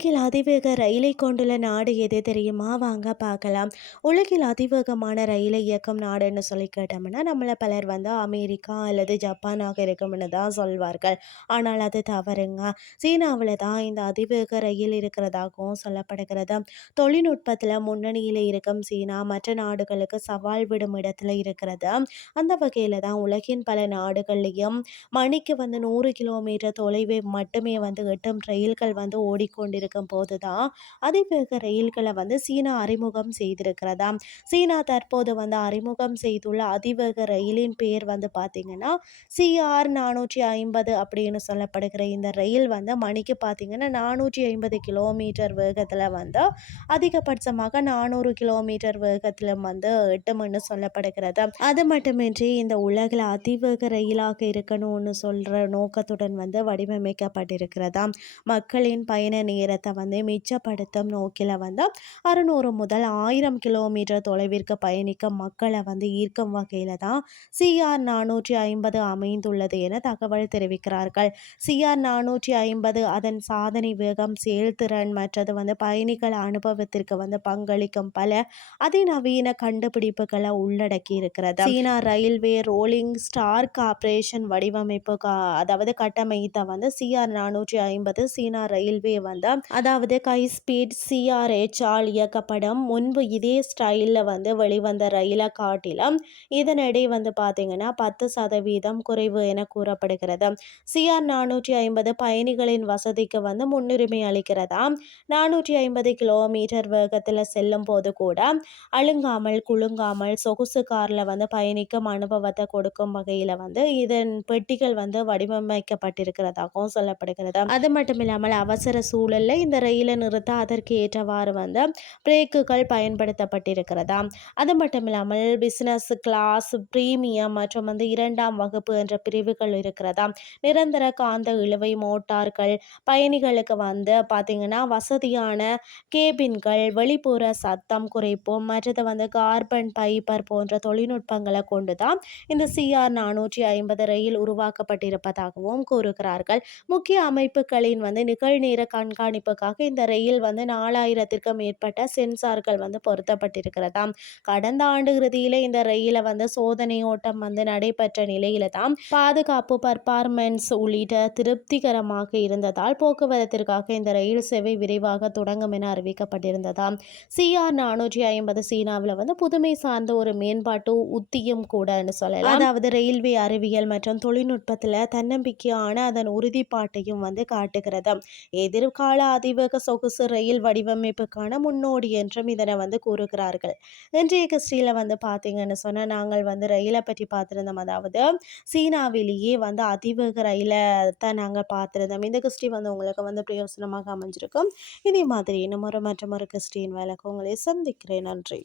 உலகில் அதிவேக ரயிலை கொண்டுள்ள நாடு எது தெரியுமா? வாங்க பார்க்கலாம். உலகில் அதிவேகமான ரயிலை இயக்கும் நாடுன்னு சொல்லி கேட்டோம்னா நம்மள பலர் வந்து அமெரிக்கா அல்லது ஜப்பானாக இருக்கும்னு தான் சொல்வார்கள். ஆனால் அது தவறுங்க. சீனாவில் தான் இந்த அதிவேக ரயில் இருக்கிறதாகவும் சொல்லப்படுகிறது. தொழில்நுட்பத்தில் முன்னணியில் இருக்கும் சீனா மற்ற நாடுகளுக்கு சவால் விடும் இடத்துல இருக்கிறது. அந்த வகையில் தான் உலகின் பல நாடுகள்லையும் மணிக்கு வந்து நூறு கிலோமீட்டர் தொலைவை மட்டுமே வந்து எட்டும் ரயில்கள் வந்து இருக்கும் போது தான் அதிவேக ரயில்களை வந்து சீனா அறிமுகம் செய்திருக்கிறதா? சீனா தற்போது வந்து அறிமுகம் செய்துள்ள அதிவேக ரயிலின் பேர் வந்து பார்த்திங்கன்னா சிஆர் நானூற்றி ஐம்பது அப்படின்னு சொல்லப்படுகிற இந்த ரயில் வந்து மணிக்கு பார்த்திங்கன்னா நானூற்றி ஐம்பது கிலோமீட்டர் வேகத்தில் வந்து அதிகபட்சமாக நானூறு கிலோமீட்டர் வேகத்தில் வந்து எட்டும்னு சொல்லப்படுகிறது. அது மட்டுமின்றி இந்த உலகில் அதிவேக ரயிலாக இருக்கணும்னு சொல்கிற நோக்கத்துடன் வந்து வடிவமைக்கப்பட்டிருக்கிறதா? மக்களின் பயண நேரத்தை வந்து மிச்சப்படுத்தும் நோக்கில் வந்து அறுநூறு முதல் ஆயிரம் கிலோமீட்டர் தொலைவிற்கு பயணிக்க மக்களை வந்து ஈர்க்கும் வகையில் தான் சிஆர் நானூற்றி ஐம்பது அமைந்துள்ளது என தகவல் தெரிவிக்கிறார்கள். சிஆர் நானூற்றி ஐம்பது அதன் சாதனை வேகம் செயல்திறன் மற்றது வந்து பயணிகள் அனுபவத்திற்கு வந்து பங்களிக்கும் பல அதிநவீன கண்டுபிடிப்புகளை உள்ளடக்கி இருக்கிறது. சீனா ரயில்வே ரோலிங் ஸ்டார் கார்பரேஷன் வடிவமைப்பு அதாவது கட்டமைத்த வந்து சிஆர் நானூற்றி ஐம்பது சீனா ரயில்வே வந்து அதாவது கை ஸ்பீட் சிஆர்ஹெச் ஆல் இயக்கப்படும். முன்பு இதே ஸ்டைலில் வந்து வெளிவந்த ரயிலை காட்டிலும் இதனிடையே வந்து பார்த்தீங்கன்னா பத்து சதவீதம் குறைவு என கூறப்படுகிறது. சிஆர் நானூற்றி ஐம்பது பயணிகளின் வசதிக்கு வந்து முன்னுரிமை அளிக்கிறதா? நானூற்றி ஐம்பது கிலோமீட்டர் வேகத்தில் செல்லும் போது கூட அழுங்காமல் குலுங்காமல் சொகுசு காரில் வந்து பயணிக்கும் அனுபவத்தை கொடுக்கும் வகையில் வந்து இதன் பெட்டிகள் வந்து வடிவமைக்கப்பட்டிருக்கிறதாகவும் சொல்லப்படுகிறது. அது மட்டும் இல்லாமல் அவசர சூழலில் இந்த ரயிலை நிறுத்த அதற்கு ஏற்றவாறு வந்து பிரேக்குகள் பயன்படுத்தப்பட்டிருக்கிறதா? அது மட்டும் இல்லாமல் பிஸ்னஸ் கிளாஸ் ப்ரீமியம் மற்றும் வந்து இரண்டாம் வகுப்பு என்ற பிரிவுகள் இருக்கிறதா? நிரந்தர காந்த இழுவை மோட்டார்கள் பயணிகளுக்கு வந்து பார்த்திங்கன்னா வசதியான கேபின்கள் வெளிப்புற சத்தம் குறைப்போம் மற்றது வந்து கார்பன் பைப்பர் போன்ற தொழில்நுட்பங்களை கொண்டு தான் இந்த சிஆர் நானூற்றி ஐம்பது ரயில் உருவாக்கப்பட்டிருப்பதாகவும் கூறுகிறார்கள். முக்கிய அமைப்புகளின் வந்து நிகழ்நேர கண்காணிப்புக்காக இந்த ரயில் வந்து நாலாயிரத்திற்கும் மேற்பட்ட சென்சார்கள் வந்து பொருத்தப்பட்டிருக்கிறதாம். கடந்த ஆண்டு இறுதியில இந்த ரயில வந்து சோதனை ஓட்டம் வந்து நடைபெற்ற நிலையில தான் பாதுகாப்பு பர்ஃபார்மன்ஸ் உள்ளிட்ட திருப்திகரமாக இருந்ததால் போக்குவரத்திற்காக இந்த ரயில் சேவை விரைவாக தொடங்கும் என அறிவிக்கப்பட்டிருந்ததாம். சிஆர் நானூற்றி ஐம்பது சீனாவில் வந்து புதுமை சார்ந்த ஒரு மேம்பாட்டு உத்தியும் கூடன்னு சொல்லலாம். அதாவது ரயில்வே அறிவியல் மற்றும் தொழில்நுட்பத்தில் தன்னம்பிக்கையான அதன் உறுதிப்பாட்டையும் வந்து காட்டுகிறது எதிர்கால அதிவேக சொகுசு ரயில் வடிவமைப்புக்கான முன்னோடி என்றும் இதனை வந்து கூறுகிறார்கள். இன்றைய கிறிஸ்டியில் வந்து பார்த்தீங்கன்னு சொன்னால் நாங்கள் வந்து ரயிலை பற்றி பார்த்துருந்தோம் அதாவது சீனாவிலேயே வந்து அதிவேக ரயிலை தான் நாங்கள் பார்த்துருந்தோம் இந்த கிறிஸ்டி வந்து உங்களுக்கு வந்து பிரயோசனமாக அமைஞ்சிருக்கும். இதே மாதிரி இன்னும் ஒரு மற்றும் ஒரு கிறிஸ்டின் வேலைக்கு உங்களை சந்திக்கிறேன். நன்றி.